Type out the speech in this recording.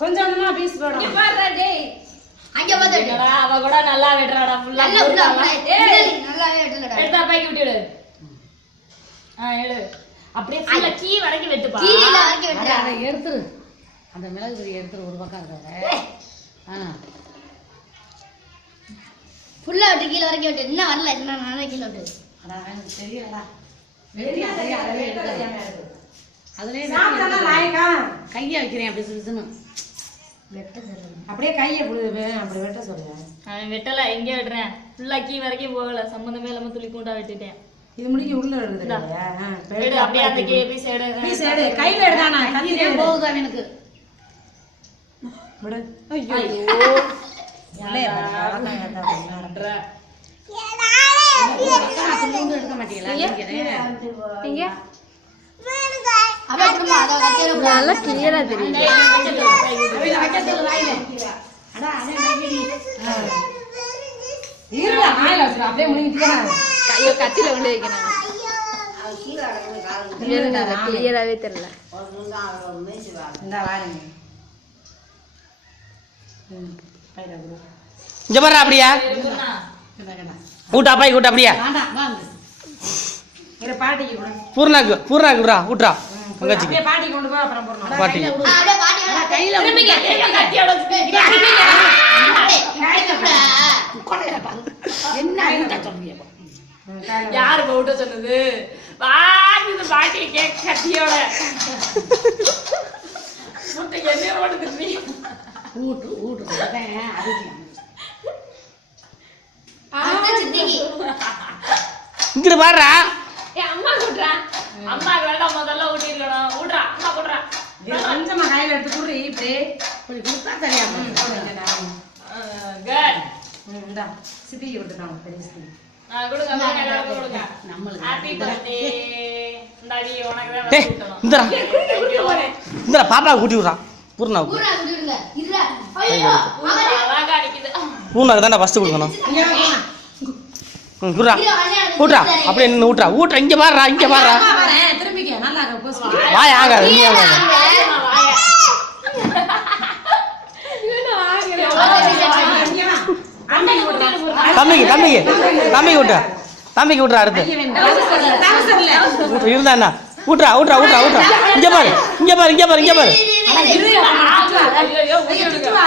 கொஞ்சம் கொஞ்சமா பீஸ் போடும். அங்க பாத்துடா அவ கூட நல்லா வெட்றாடா ஃபுல்லா நல்லாவே வெட்டலடா. எடுத்தா பைக்கு விட்டுடு. எடு. அப்படியே ஃபுல்லா கீ வரைக்கும் வெட்டுப்பா. கீல வரைக்கும் வெட்டுடா. அத எடுத்துரு. அந்த மிளகு பொடி எடுத்துரு ஒரு பக்கம் இருக்கற. ஃபுல்லா வெட்டு கீல வரைக்கும் வெட்டு. இன்னும் வரல இன்னும் நானே கீல வெட்டு. அட எனக்கு தெரியலடா. வெட்டியா அதவே எடுத்து. அதுலயே சாப்பிட்டா நாயகா கைய வைக்கிறேன் அப்படி சுசுன்னு. வெட்ட சொல்றேன். அப்படியே கைய புடுது அப்படி வெட்ட சொல்றேன். அவன் வெட்டல எங்க வெட்றேன். ஃபுல்லா கீ வரைக்கும் போகல. சம்பந்தமே இல்லாம துளி கூண்டா வெட்டிட்டேன். இது முடிக்கு உள்ள எடுத்துடா. எடு அப்படியே அந்த கீ பீஸ் எடு. பீஸ் எடு. கையில எடுடானா. கத்தியே போகுதா எனக்கு. விடு. ஐயோ. யாரே வரடா. எடுக்க மாட்டீங்களா நீங்க? நல்லா கிளியரா தெரியுது. அடா அதே கையடி. இருடா ஆயில வச்சுடா அப்படியே முழுங்கிட்டியா? ஐயோ கத்தில கொண்டு வைக்கணும். கிளியராவே தெரியல. இந்த வாருங்க. பைரா bro. இங்க பாரு அப்படியே. ஊட்டா பாய் ஊட்டா அப்படியே. வாடா வாங்க. இர பாட்டிக்கு கொடு. பூர்ணாக்கு விடுறா ஊட்றா. தங்கச்சி. அப்படியே பாட்டி கொண்டு போ அப்புறம் போறோம். பாட்டி. அப்படியே பாட்டி கையில திரும்பி கத்தியோட என்ன ஐட்டா சொல்றீங்க? யாரு போட்ட சொன்னது? வாங்குது பாட்டி கேக் கத்தியோட. முட்டை என்ன ஓடுது நீ? ஊட்டு அதான் அதுக்கு. இங்க பாருடா. அம்மா கூட்றா. அம்மா வேண்டாம் முதல்ல ஊட்டிடணும். ஊட்றா அம்மா கூட்றா. கொஞ்சமா கையில எடுத்து குடுறி இப்படி கொஞ்சம் குடுத்தா சரியா இருக்கும். குட். இந்தா சித்திக்கு விட்டுட்டாங்க பெரிய சித்தி. கொடுங்க எல்லாரும் கொடுங்க. நம்மளுக்கு ஹேப்பி பர்த்டே. இந்தாடி உனக்கு தான் ஊட்டணும். இந்தடா பாப்பா கூட்டி விடுறா. பூர்ணாக்கு. ஊரா குடிங்க. இருடா. ஐயோ அழகா அடிக்குது. பூர்ணாக்கு தான்டா ஃபர்ஸ்ட் கொடுக்கணும். குடுறா. ஊட்றா. அப்படியே நின்னு ஊட்றா. ஊட்றா இங்க பாருடா இங்க பாருடா. வரேன் திரும்பிக்க நல்லா இருக்கு போஸ். வாய் ஆகாது நீ ஆகாது. தம்பிக்கு விட்டுறா அடுத்து இருந்தா என்ன ஊட்றா இங்க பாரு